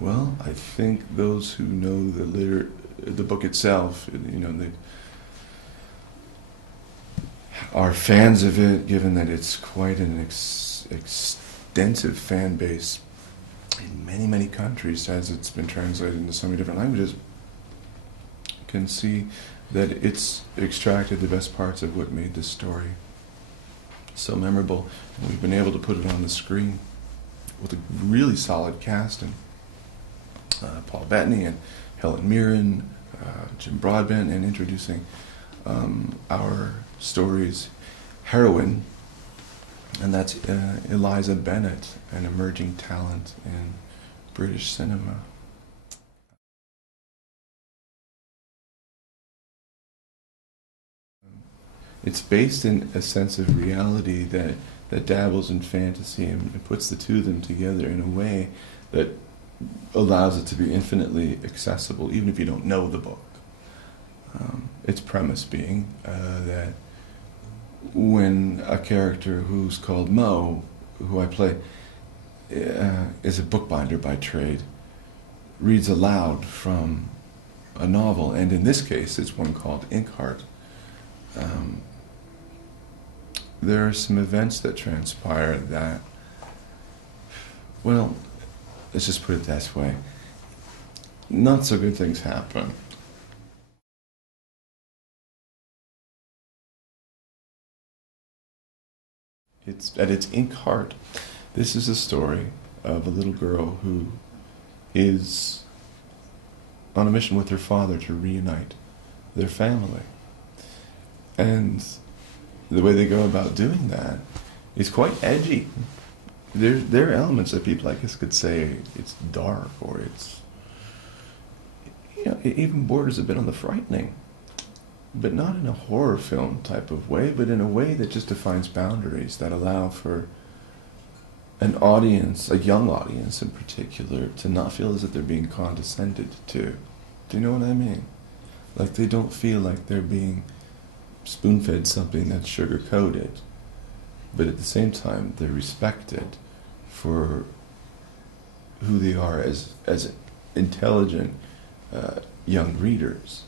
Well, I think those who know the book itself, they are fans of it, given that it's quite an extensive fan base in many, many countries, as it's been translated into so many different languages, can see that it's extracted the best parts of what made this story so memorable. And we've been able to put it on the screen with a really solid cast, and Paul Bettany and Helen Mirren, Jim Broadbent, and introducing our story's heroine, and that's Eliza Bennett, an emerging talent in British cinema. It's based in a sense of reality that dabbles in fantasy and puts the two of them together in a way that allows it to be infinitely accessible, even if you don't know the book. Its premise being that when a character who's called Mo, who I play, is a bookbinder by trade, reads aloud from a novel, and in this case it's one called Inkheart. There are some events that transpire that, well, let's just put it this way, not so good things happen. It's at its Inkheart. This is a story of a little girl who is on a mission with her father to reunite their family. And the way they go about doing that is quite edgy. There are elements that people, I guess, could say it's dark, or it's, it even borders a bit on the frightening, but not in a horror film type of way, but in a way that just defines boundaries that allow for an audience, a young audience in particular, to not feel as if they're being condescended to. Do you know what I mean? Like, they don't feel like they're being spoon-fed something that's sugar-coated, but at the same time they're respected for who they are as intelligent young readers.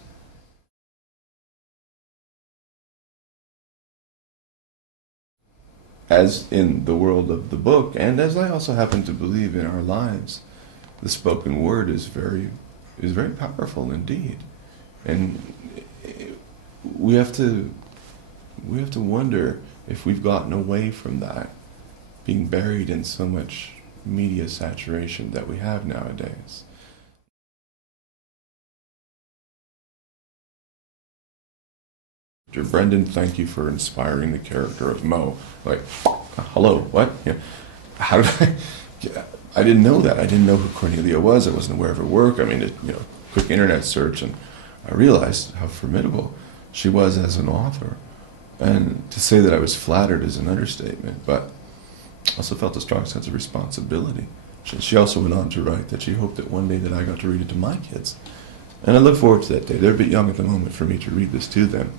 As in the world of the book, and as I also happen to believe in our lives, the spoken word is very powerful indeed, and we have to wonder if we've gotten away from that, being buried in so much media saturation that we have nowadays. Brendan, thank you for inspiring the character of Mo. Like, hello, what? Yeah. How did I? Yeah, I didn't know that. I didn't know who Cornelia was. I wasn't aware of her work. I mean, quick internet search, and I realized how formidable she was as an author. And to say that I was flattered is an understatement, but I also felt a strong sense of responsibility. She also went on to write that she hoped that one day that I got to read it to my kids. And I look forward to that day. They're a bit young at the moment for me to read this to them.